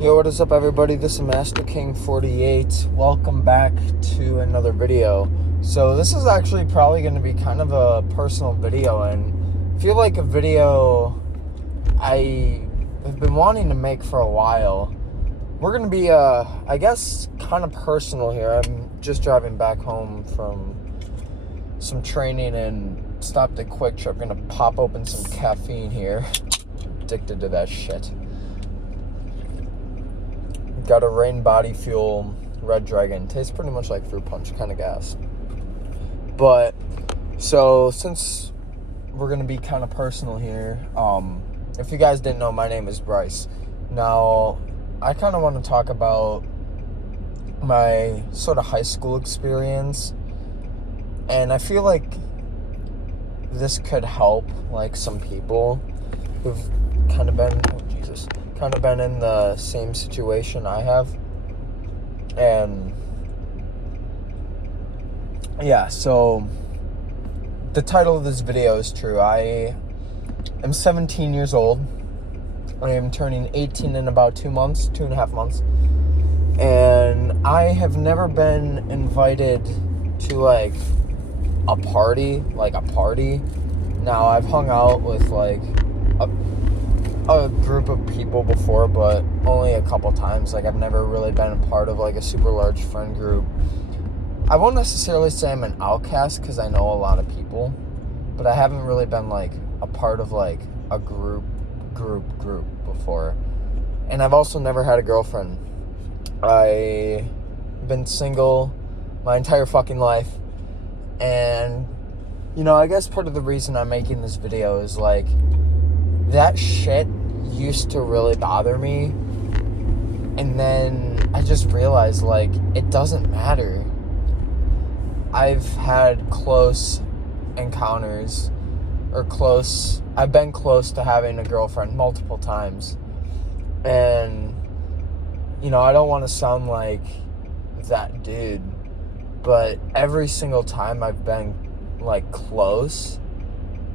Yo, what is up, everybody? This is Master King 48. Welcome back to another video. So this is actually probably going to be kind of a personal video, and I feel like a video I have been wanting to make for a while. We're going to be, I guess, kind of personal here. I'm just driving back home from some training and stopped at Quick Trip. Going to pop open some caffeine here. Addicted to that shit. Got a Rain Body Fuel Red Dragon. Tastes pretty much like fruit punch, kind of gas. But, so, since we're going to be kind of personal here, if you guys didn't know, my name is Bryce. Now, I kind of want to talk about my sort of high school experience. And I feel like this could help, like, some people who've kind of been in the same situation I have. And yeah, so the title of this video is true. I am 17 years old. I am turning 18 in about 2.5 months. And I have never been invited to like a party. Now, I've hung out with like a group of people before, but only a couple times. Like, I've never really been a part of like a super large friend group. I won't necessarily say I'm an outcast because I know a lot of people, but I haven't really been like a part of like a group before. And I've also never had a girlfriend. I've been single my entire fucking life. And you know, I guess part of the reason I'm making this video is like that shit used to really bother me, and then I just realized like it doesn't matter. I've had close encounters, I've been close to having a girlfriend multiple times, and you know, I don't want to sound like that dude, but every single time I've been like close,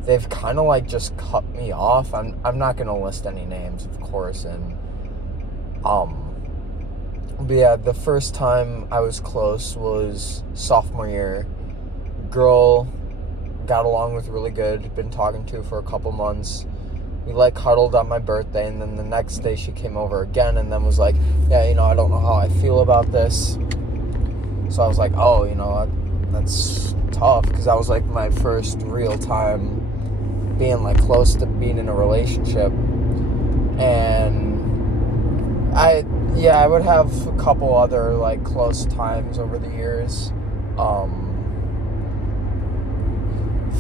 they've kind of like just cut me off. I'm not gonna list any names, of course, and but yeah, the first time I was close was sophomore year. Girl got along with really good, been talking to for a couple months. We like cuddled on my birthday, and then the next day she came over again and then was like, yeah, you know, I don't know how I feel about this. So I was like, oh, you know, that's tough, because that was like my first real time being like close to being in a relationship. And I would have a couple other like close times over the years.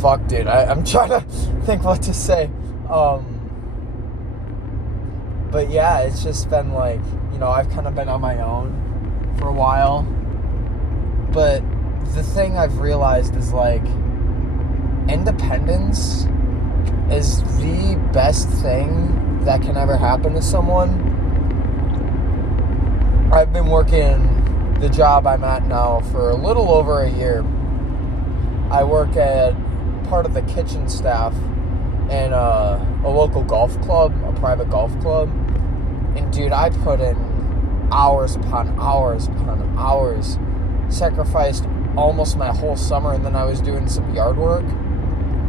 Fuck, dude, I'm trying to think what to say. But yeah, it's just been like, you know, I've kind of been on my own for a while. But the thing I've realized is like independence is the best thing that can ever happen to someone. I've been working the job I'm at now for a little over a year. I work at part of the kitchen staff in a local golf club, a private golf club. And dude, I put in hours upon hours upon hours, sacrificed almost my whole summer, and then I was doing some yard work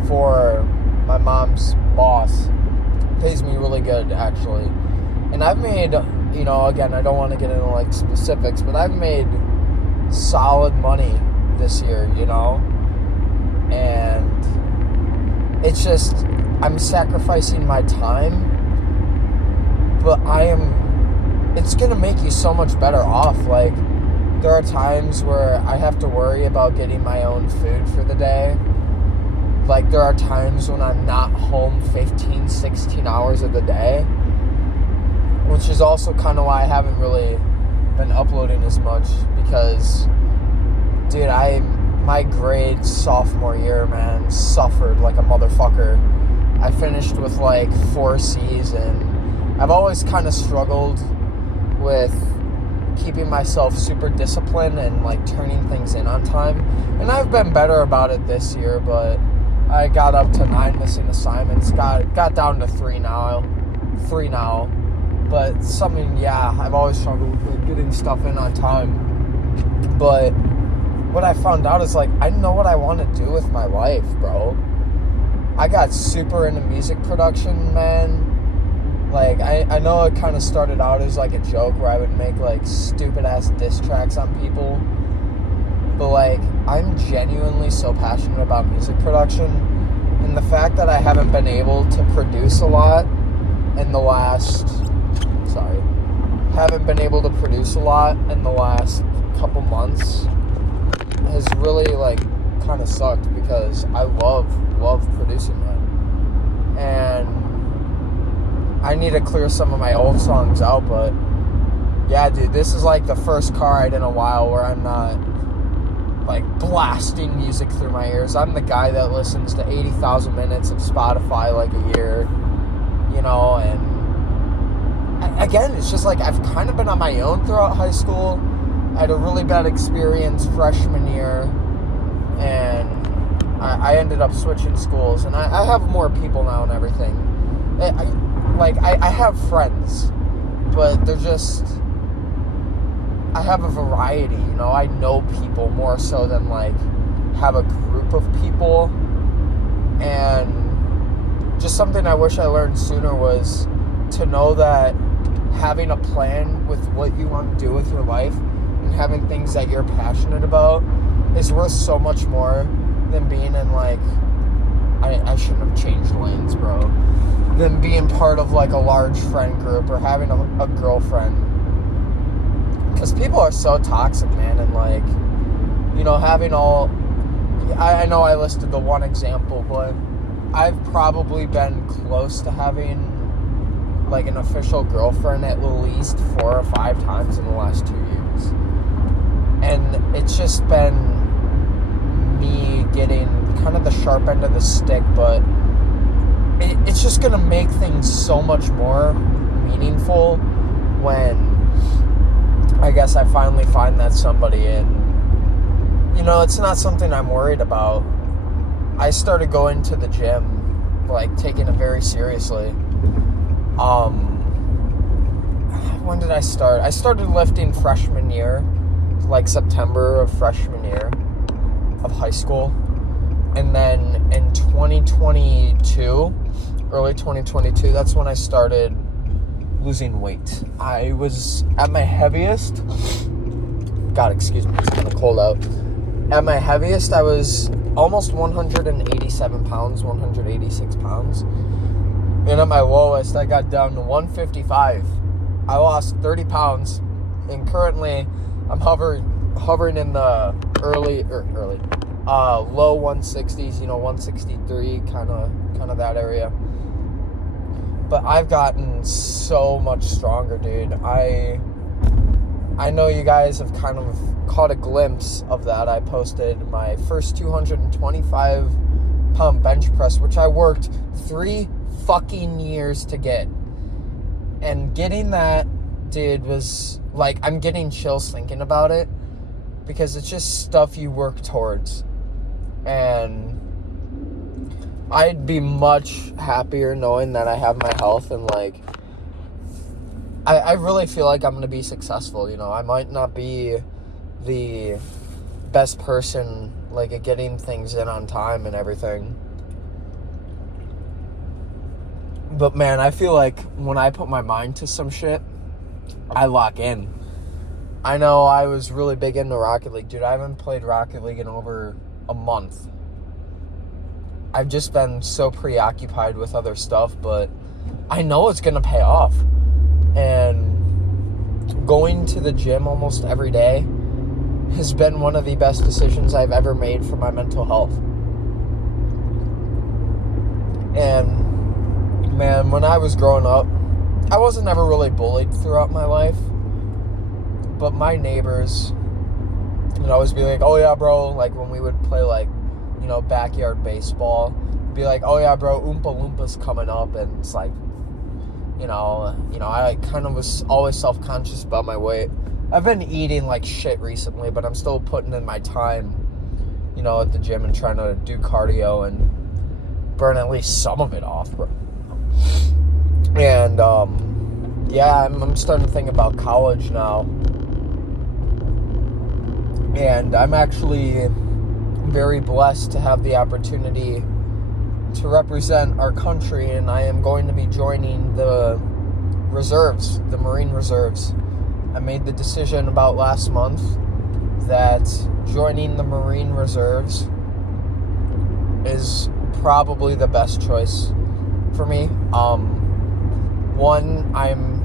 for my mom's boss. Pays me really good, actually. And I've made, you know, again, I don't want to get into like specifics, but I've made solid money this year, you know? And it's just, I'm sacrificing my time, but it's going to make you so much better off. Like, there are times where I have to worry about getting my own food for the day. Like, there are times when I'm not home 15, 16 hours of the day, which is also kind of why I haven't really been uploading as much, because, dude, my grades sophomore year, man, suffered like a motherfucker. I finished with like 4 C's, and I've always kind of struggled with keeping myself super disciplined and like turning things in on time. And I've been better about it this year, but I got up to 9 missing assignments, got down to 3 now. But I've always struggled with like, getting stuff in on time. But what I found out is like, I know what I want to do with my life, bro. I got super into music production, man. Like, I know it kind of started out as like a joke where I would make like stupid ass diss tracks on people. But like, I'm genuinely so passionate about music production. And the fact that I haven't been able to produce a lot in the last couple months has really like kind of sucked because I love producing it. And I need to clear some of my old songs out, but yeah, dude, this is like the first car ride in a while where I'm not like blasting music through my ears. I'm the guy that listens to 80,000 minutes of Spotify like a year, you know, and again, it's just like I've kind of been on my own throughout high school. I had a really bad experience freshman year, and I ended up switching schools, and I have more people now and everything. I have friends, but they're just, I have a variety, you know. I know people more so than like have a group of people. And just something I wish I learned sooner was to know that having a plan with what you want to do with your life and having things that you're passionate about is worth so much more than being in like, I shouldn't have changed lanes, bro, than being part of like a large friend group or having a girlfriend. Because people are so toxic, man, and like, you know, having all, I know I listed the one example, but I've probably been close to having like an official girlfriend at least 4 or 5 times in the last 2 years. And it's just been me getting kind of the sharp end of the stick, but it's just going to make things so much more meaningful when I guess I finally find that somebody. And, you know, it's not something I'm worried about. I started going to the gym, like taking it very seriously. When did I start? I started lifting freshman year, like September of freshman year of high school. And then in 2022, early 2022, that's when I started losing weight. I was at my heaviest. God, excuse me, it's kind of cold out. At my heaviest, I was almost 187 pounds, 186 pounds. And at my lowest, I got down to 155. I lost 30 pounds, and currently I'm hovering in the low 160s, you know, 163, kind of that area. But I've gotten so much stronger, dude. I know you guys have kind of caught a glimpse of that. I posted my first 225 pound bench press, which I worked 3 fucking years to get. And getting that, dude, was like, I'm getting chills thinking about it because it's just stuff you work towards. And I'd be much happier knowing that I have my health and like I really feel like I'm going to be successful, you know. I might not be the best person like at getting things in on time and everything. But man, I feel like when I put my mind to some shit, I lock in. I know I was really big into Rocket League. Dude, I haven't played Rocket League in over a month. I've just been so preoccupied with other stuff, but I know it's going to pay off. And going to the gym almost every day has been one of the best decisions I've ever made for my mental health. And man, when I was growing up, I wasn't ever really bullied throughout my life, but my neighbors would always be like, oh yeah, bro, like when we would play like, you know, backyard baseball, be like, oh yeah, bro, Oompa Loompas coming up, and it's like, you know, I kind of was always self-conscious about my weight. I've been eating like shit recently, but I'm still putting in my time, you know, at the gym and trying to do cardio and burn at least some of it off, bro. And, yeah, I'm starting to think about college now. And I'm actually very blessed to have the opportunity to represent our country, and I am going to be joining the reserves, the Marine Reserves. I made the decision about last month that joining the Marine Reserves is probably the best choice for me. One, I'm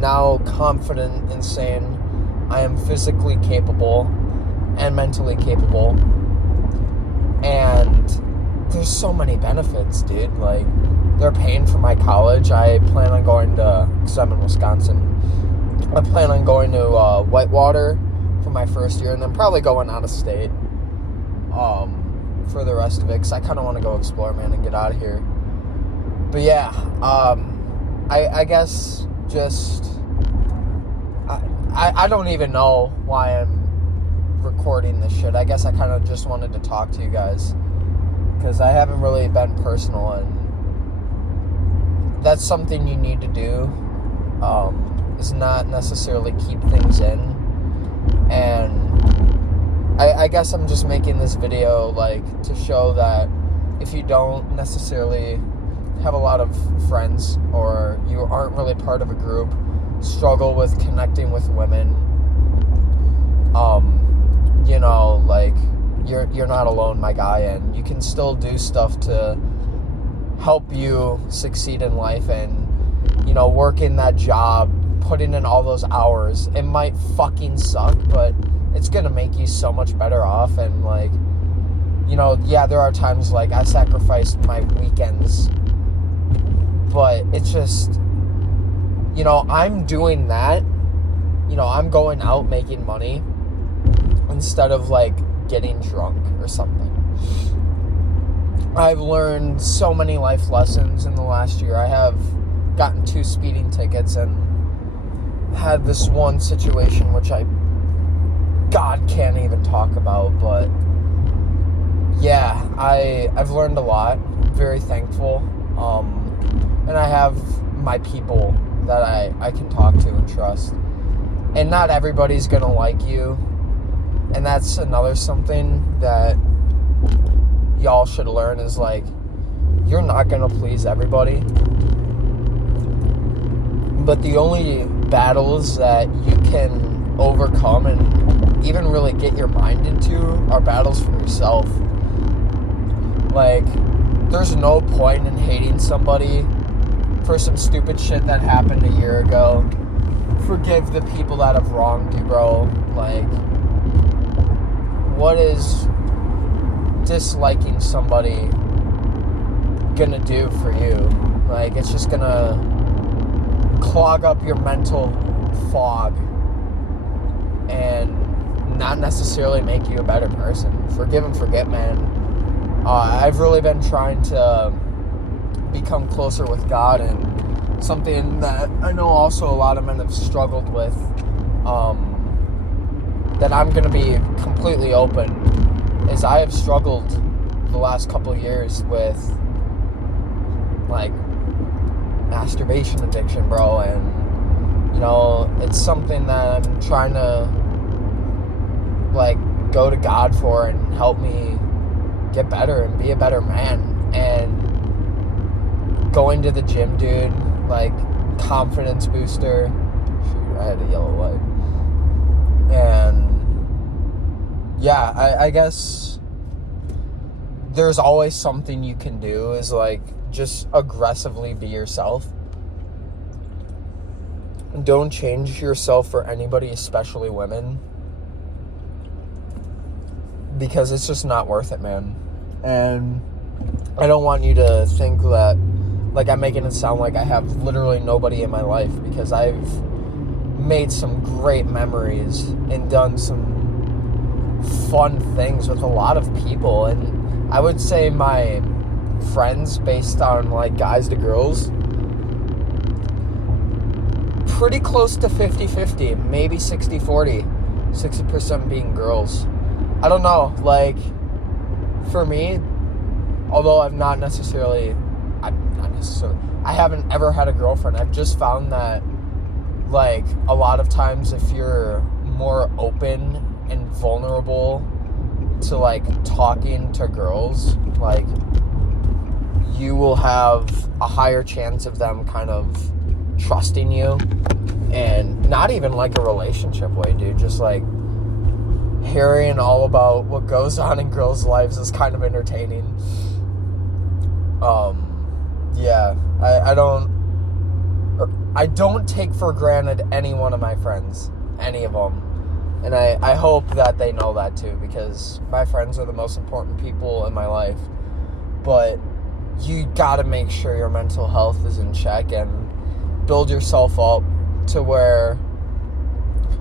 now confident in saying I am physically capable and mentally capable, and there's so many benefits, dude. Like, they're paying for my college. I plan on going to, because I'm in Wisconsin, I plan on going to Whitewater for my first year, and then probably going out of state for the rest of it, because I kind of want to go explore, man, and get out of here. But yeah, I guess just, I don't even know why I'm recording this shit. I guess I kind of just wanted to talk to you guys, because I haven't really been personal, and that's something you need to do, is not necessarily keep things in. And I guess I'm just making this video, like, to show that if you don't necessarily have a lot of friends, or you aren't really part of a group, struggle with connecting with women, you know, like, you're not alone, my guy, and you can still do stuff to help you succeed in life, and, you know, work in that job, putting in all those hours. It might fucking suck, but it's gonna make you so much better off. And, like, you know, yeah, there are times, like, I sacrificed my weekends, but it's just, you know, I'm doing that, you know, I'm going out making money instead of, like, getting drunk or something. I've learned so many life lessons in the last year. I have gotten 2 speeding tickets and had this one situation which God can't even talk about, but yeah, I've learned a lot. Very thankful. And I have my people that I can talk to and trust. And not everybody's gonna like you. And that's another something that y'all should learn, is, like, you're not gonna please everybody. But the only battles that you can overcome and even really get your mind into are battles for yourself. Like, there's no point in hating somebody for some stupid shit that happened a year ago. Forgive the people that have wronged you, bro. Like, what is disliking somebody gonna do for you? Like, it's just gonna clog up your mental fog and not necessarily make you a better person. Forgive and forget, man. I've really been trying to become closer with God, and something that I know also a lot of men have struggled with, that I'm going to be completely open, is I have struggled the last couple of years with, like, masturbation addiction, bro, and, you know, it's something that I'm trying to, like, go to God for and help me get better and be a better man. And going to the gym, dude, like, confidence booster. Shoot, I had a yellow light. And yeah, I guess there's always something you can do, is, like, just aggressively be yourself. Don't change yourself for anybody, especially women, because it's just not worth it, man. And I don't want you to think that, like, I'm making it sound like I have literally nobody in my life, because I've made some great memories and done some fun things with a lot of people. And I would say my friends, based on, like, guys to girls, pretty close to 50-50, maybe 60-40, 60% being girls. I don't know, like, for me, although I haven't ever had a girlfriend, I've just found that like, a lot of times if you're more open and vulnerable to, like, talking to girls, like, you will have a higher chance of them kind of trusting you. And not even, like, a relationship way, dude. Just, like, hearing all about what goes on in girls' lives is kind of entertaining. Yeah, I don't take for granted any one of my friends, any of them. And I hope that they know that too, because my friends are the most important people in my life. But you gotta make sure your mental health is in check and build yourself up to where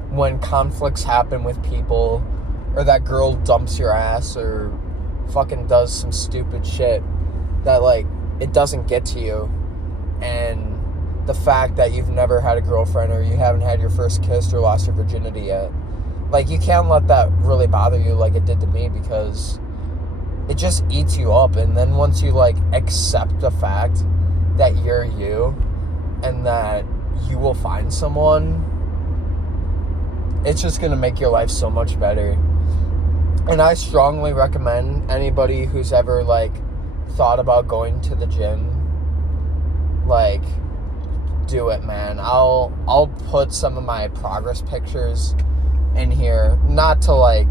when conflicts happen with people, or that girl dumps your ass or fucking does some stupid shit, that, like, it doesn't get to you. And the fact that you've never had a girlfriend, or you haven't had your first kiss or lost your virginity yet, like, you can't let that really bother you like it did to me, because it just eats you up. And then once you, like, accept the fact that you're you and that you will find someone, it's just gonna make your life so much better. And I strongly recommend anybody who's ever, like, thought about going to the gym, like, do it, man. I'll put some of my progress pictures in here, not to, like,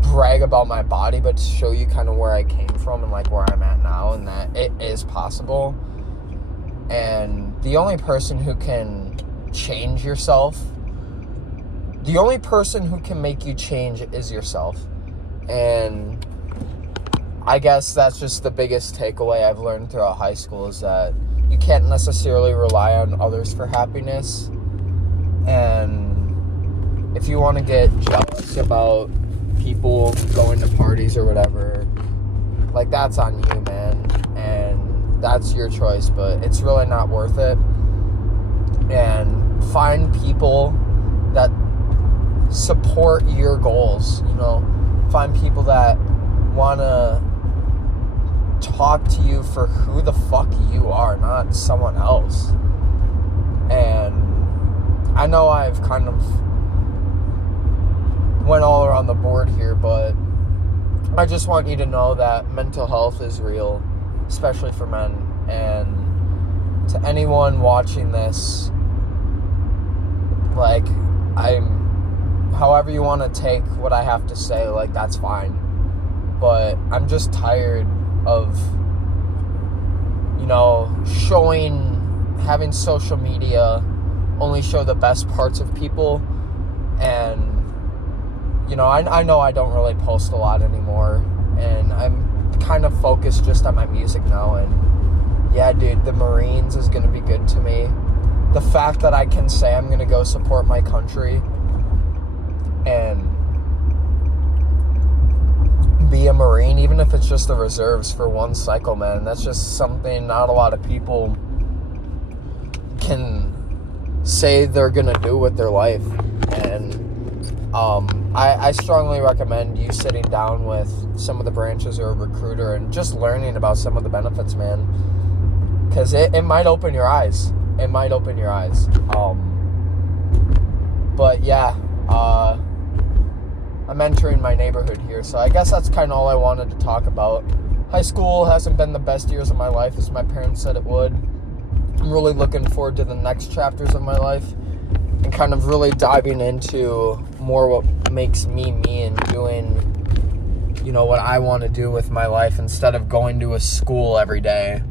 brag about my body, but to show you kind of where I came from and, like, where I'm at now, and that it is possible. And the only person who can change yourself, the only person who can make you change is yourself. And I guess that's just the biggest takeaway I've learned throughout high school, is that you can't necessarily rely on others for happiness. And if you want to get jealous about people going to parties or whatever, like, that's on you, man. And that's your choice, but it's really not worth it. And find people that support your goals, you know. Find people that want to talk to you for who the fuck you are, not someone else. And I know I've kind of went all around the board here, but I just want you to know that mental health is real, especially for men. And to anyone watching this, like, however you want to take what I have to say, like, that's fine. But I'm just tired of, you know, having social media only show the best parts of people. And, you know, I know I don't really post a lot anymore, and I'm kind of focused just on my music now. And yeah, dude, the Marines is going to be good to me. The fact that I can say I'm going to go support my country and be a Marine, even if it's just the reserves for one cycle, man, that's just something not a lot of people can say they're gonna do with their life. And I strongly recommend you sitting down with some of the branches or a recruiter and just learning about some of the benefits, man, because it might open your eyes. It might open your eyes. But yeah, I'm entering my neighborhood here, so I guess that's kind of all I wanted to talk about. High school hasn't been the best years of my life, as my parents said it would. I'm really looking forward to the next chapters of my life and kind of really diving into more what makes me me, and doing, you know, what I want to do with my life, instead of going to a school every day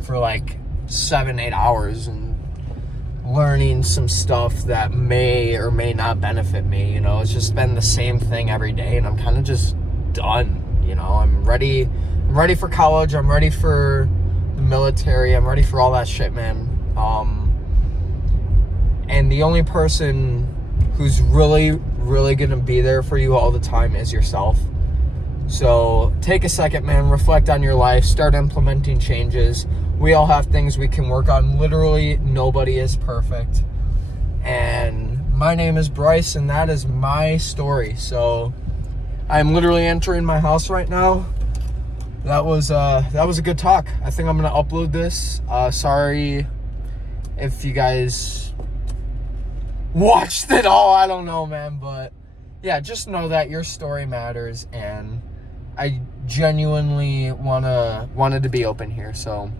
for like 7-8 hours and learning some stuff that may or may not benefit me. You know, it's just been the same thing every day, and I'm kind of just done. You know, I'm ready for college. I'm ready for the military. I'm ready for all that shit, man. And the only person who's really, really gonna be there for you all the time is yourself. So take a second, man, reflect on your life, start implementing changes. We all have things we can work on. Literally nobody is perfect. And my name is Bryce, and that is my story. So I'm literally entering my house right now. That was a good talk. I think I'm gonna upload this. Sorry if you guys watched it all. I don't know, man, but yeah, just know that your story matters, and I genuinely wanted to be open here. So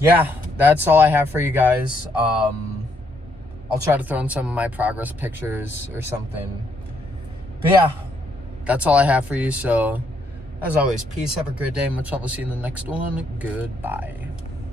yeah, that's all I have for you guys. I'll try to throw in some of my progress pictures or something. But yeah, that's all I have for you. So as always, peace, have a great day, much love, we'll see you in the next one. Goodbye.